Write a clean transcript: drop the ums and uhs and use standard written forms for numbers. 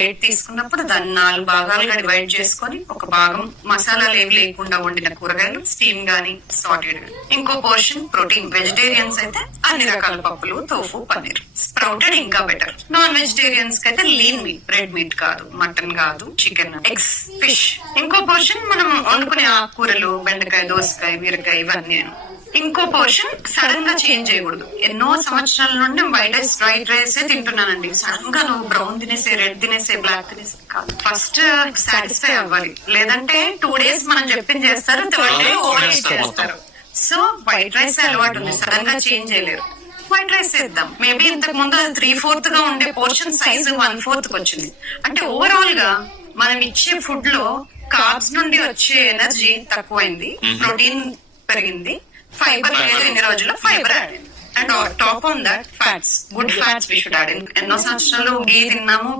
Plate తీసుకున్నప్పుడు దాన్ని 4 భాగాలుగా డివైడ్ చేసుకొని ఒక భాగం మసాలాలు ఏమి లేకుండా వండిన కూరగాయలు, స్టీమ్ గానీ సాటెడ్. ఇంకో పోర్షన్ ప్రోటీన్. వెజిటేరియన్స్ అయితే అన్ని రకాల పప్పులు, తోఫు, పన్నీర్. స్ప్రౌటెడ్ ఇంకా బెటర్. నాన్ వెజిటేరియన్స్ కి అయితే లీన్ మీట్, రెడ్ మీట్ కాదు, మటన్ కాదు, చికెన్, ఎగ్స్, ఫిష్. ఇంకో పోర్షన్ మనం వండుకునే ఆకుకూరలు, బెండకాయ, దోసకాయ, బీరకాయ, ఇవన్నీ. ఇంకో పోర్షన్ సడన్ గా చేంజ్ చేయకూడదు. ఎన్నో సంవత్సరాల నుండి వైట్ రైస్, వైట్ రైస్ తింటున్నానండి. సడన్ గా నువ్వు బ్రౌన్ తినేసే, రెడ్ తినేసే, బ్లాక్ తినేసే కాదు. ఫస్ట్ సాటిస్ఫై అవ్వాలి. లేదంటే 2 days మనం చెప్పింది చేస్తారు, 3rd day ఓవర్ చేస్తారు. సో వైట్ రైస్ అలవాటు ఉంది, సడన్ గా చేంజ్ చేయలేరు. వైట్ రైస్ వేద్దాం. మేబీ ఇంతకు ముందు 3/4 గా ఉండే పోర్షన్ సైజ్ 1/4 వచ్చింది. అంటే ఓవరాల్ గా మనం ఇచ్చే ఫుడ్ లో కార్బ్స్ నుండి వచ్చే ఎనర్జీ తక్కువైంది, ప్రోటీన్ పెరిగింది, ఫైబర్ లేదు. ఇన్ని రోజుల్లో ఫైబర్ యాడ్ అయింది. And top on that fats, good fats we should add. ఎన్నో సంవత్సరాలు ఘీ తిన్నాము.